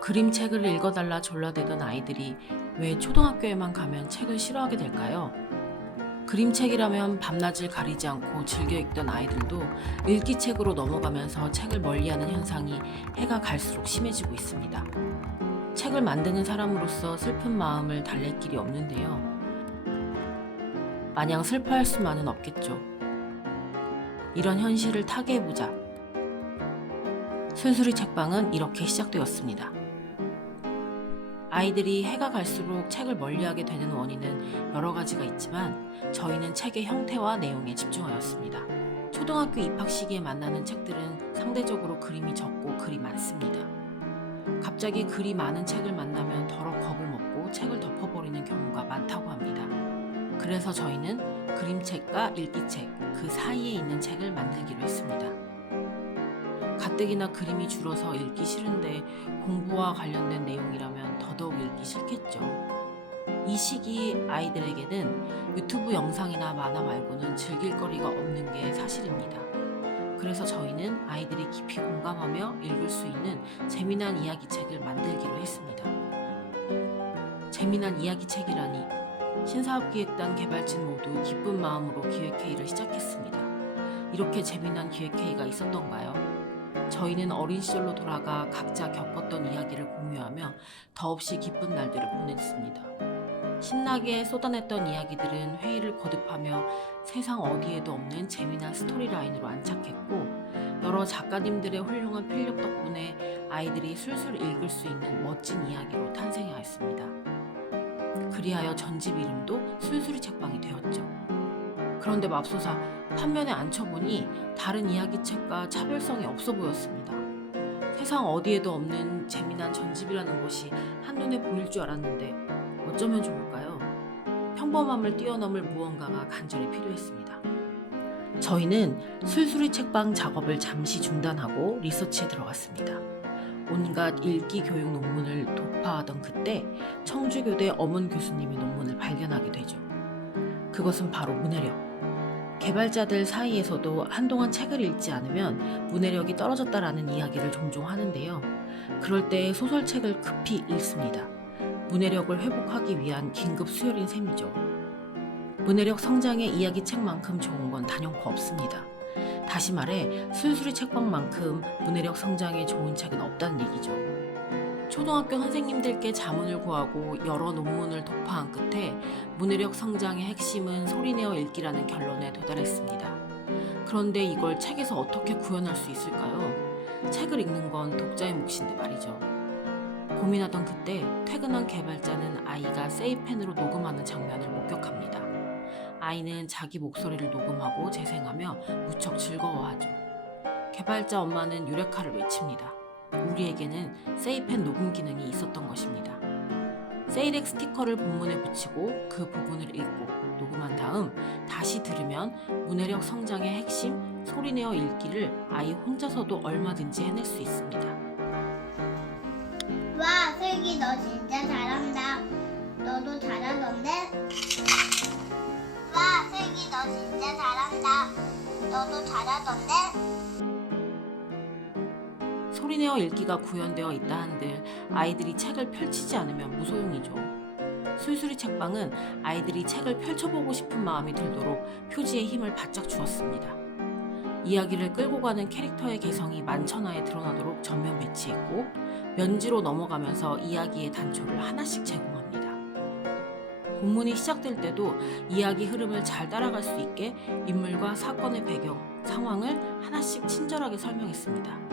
그림책을 읽어달라 졸라대던 아이들이 왜 초등학교에만 가면 책을 싫어하게 될까요? 그림책이라면 밤낮을 가리지 않고 즐겨 읽던 아이들도 읽기 책으로 넘어가면서 책을 멀리하는 현상이 해가 갈수록 심해지고 있습니다. 책을 만드는 사람으로서 슬픈 마음을 달랠 길이 없는데요. 마냥 슬퍼할 수만은 없겠죠. 이런 현실을 타개해보자. 술술이 책방은 이렇게 시작되었습니다. 아이들이 해가 갈수록 책을 멀리하게 되는 원인은 여러 가지가 있지만 저희는 책의 형태와 내용에 집중하였습니다. 초등학교 입학 시기에 만나는 책들은 상대적으로 그림이 적고 글이 많습니다. 갑자기 글이 많은 책을 만나면 더러 겁을 먹고 책을 덮어버리는 경우가 많다고 합니다. 그래서 저희는 그림책과 읽기책 그 사이에 있는 책을 만들기로 했습니다. 가뜩이나 그림이 줄어서 읽기 싫은데 공부와 관련된 내용이라면 더더욱 읽기 싫겠죠. 이 시기 아이들에게는 유튜브 영상이나 만화 말고는 즐길 거리가 없는 게 사실입니다. 그래서 저희는 아이들이 깊이 공감하며 읽을 수 있는 재미난 이야기책을 만들기로 했습니다. 재미난 이야기책이라니 신사업기획단 개발진 모두 기쁜 마음으로 기획회의를 시작했습니다. 이렇게 재미난 기획회의가 있었던가요? 저희는 어린 시절로 돌아가 각자 겪었던 이야기를 공유하며 더없이 기쁜 날들을 보냈습니다. 신나게 쏟아냈던 이야기들은 회의를 거듭하며 세상 어디에도 없는 재미난 스토리라인으로 안착했고 여러 작가님들의 훌륭한 필력 덕분에 아이들이 술술 읽을 수 있는 멋진 이야기로 탄생하였습니다. 그리하여 전집 이름도 술술이 책방이 되었죠. 그런데 맙소사 판면에 앉혀보니 다른 이야기책과 차별성이 없어 보였습니다. 세상 어디에도 없는 재미난 전집이라는 것이 한눈에 보일 줄 알았는데 어쩌면 좋을까요? 평범함을 뛰어넘을 무언가가 간절히 필요했습니다. 저희는 술술이 책방 작업을 잠시 중단하고 리서치에 들어갔습니다. 온갖 읽기 교육 논문을 독파하던 그때 청주교대 엄은 교수님의 논문을 발견하게 되죠. 그것은 바로 문해력. 개발자들 사이에서도 한동안 책을 읽지 않으면 문해력이 떨어졌다라는 이야기를 종종 하는데요. 그럴 때 소설책을 급히 읽습니다. 문해력을 회복하기 위한 긴급 수혈인 셈이죠. 문해력 성장의 이야기책만큼 좋은 건 단연코 없습니다. 다시 말해 술술이 책방만큼 문해력 성장에 좋은 책은 없다는 얘기죠. 초등학교 선생님들께 자문을 구하고 여러 논문을 독파한 끝에 문해력 성장의 핵심은 소리내어 읽기라는 결론에 도달했습니다. 그런데 이걸 책에서 어떻게 구현할 수 있을까요? 책을 읽는 건 독자의 몫인데 말이죠. 고민하던 그때 퇴근한 개발자는 아이가 세이펜으로 녹음하는 장면을 목격합니다. 아이는 자기 목소리를 녹음하고 재생하며 무척 즐거워하죠. 개발자 엄마는 유레카를 외칩니다. 우리에게는 세이펜 녹음 기능이 있었던 것입니다. 세이렉 스티커를 본문에 붙이고 그 부분을 읽고 녹음한 다음 다시 들으면 문해력 성장의 핵심 소리내어 읽기를 아이 혼자서도 얼마든지 해낼 수 있습니다. 와, 슬기 너 진짜 잘한다. 너도 잘하던데? 와, 슬기 너 진짜 잘한다. 너도 잘하던데? 소리내어 읽기가 구현되어 있다 한들 아이들이 책을 펼치지 않으면 무소용이죠. 술술이 책방은 아이들이 책을 펼쳐보고 싶은 마음이 들도록 표지에 힘을 바짝 주었습니다. 이야기를 끌고 가는 캐릭터의 개성이 만천하에 드러나도록 전면 배치했고 면지로 넘어가면서 이야기의 단초를 하나씩 제공합니다. 본문이 시작될 때도 이야기 흐름을 잘 따라갈 수 있게 인물과 사건의 배경, 상황을 하나씩 친절하게 설명했습니다.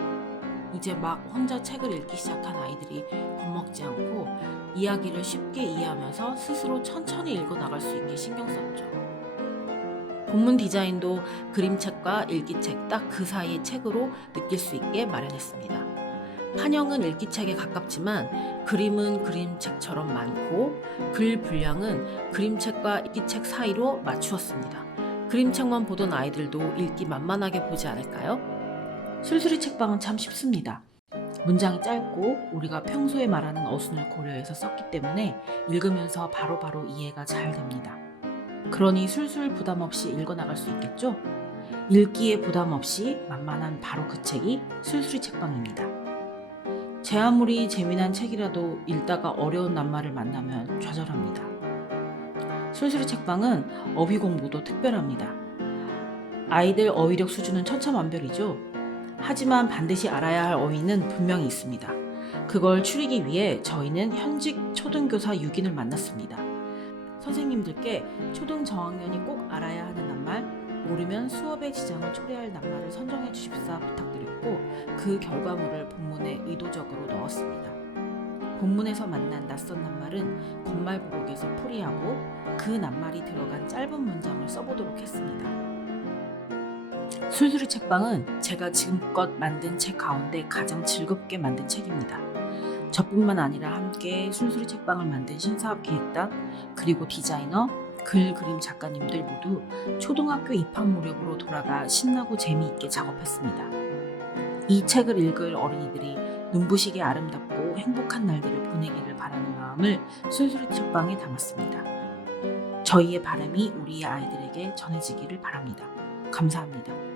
이제 막 혼자 책을 읽기 시작한 아이들이 겁먹지 않고 이야기를 쉽게 이해하면서 스스로 천천히 읽어나갈 수 있게 신경 썼죠. 본문 디자인도 그림책과 읽기책 딱 그 사이의 책으로 느낄 수 있게 마련했습니다. 판형은 읽기책에 가깝지만 그림은 그림책처럼 많고 글 분량은 그림책과 읽기책 사이로 맞추었습니다. 그림책만 보던 아이들도 읽기 만만하게 보지 않을까요? 술술이 책방은 참 쉽습니다. 문장이 짧고 우리가 평소에 말하는 어순을 고려해서 썼기 때문에 읽으면서 바로바로 이해가 잘 됩니다. 그러니 술술 부담 없이 읽어나갈 수 있겠죠? 읽기에 부담 없이 만만한 바로 그 책이 술술이 책방입니다. 제 아무리 재미난 책이라도 읽다가 어려운 낱말을 만나면 좌절합니다. 술술이 책방은 어휘 공부도 특별합니다. 아이들 어휘력 수준은 천차만별이죠. 하지만 반드시 알아야 할 어휘는 분명히 있습니다. 그걸 추리기 위해 저희는 현직 초등교사 6인을 만났습니다. 선생님들께 초등 저학년이 꼭 알아야 하는 낱말, 모르면 수업에 지장을 초래할 낱말을 선정해 주십사 부탁드렸고, 그 결과물을 본문에 의도적으로 넣었습니다. 본문에서 만난 낯선 낱말은 건말부록에서 풀이하고 그 낱말이 들어간 짧은 문장을 써보도록 했습니다. 술술이 책방은 제가 지금껏 만든 책 가운데 가장 즐겁게 만든 책입니다. 저뿐만 아니라 함께 술술이 책방을 만든 신사업 기획단, 그리고 디자이너, 글 그림 작가님들 모두 초등학교 입학 무렵으로 돌아가 신나고 재미있게 작업했습니다. 이 책을 읽을 어린이들이 눈부시게 아름답고 행복한 날들을 보내기를 바라는 마음을 술술이 책방에 담았습니다. 저희의 바람이 우리의 아이들에게 전해지기를 바랍니다. 감사합니다.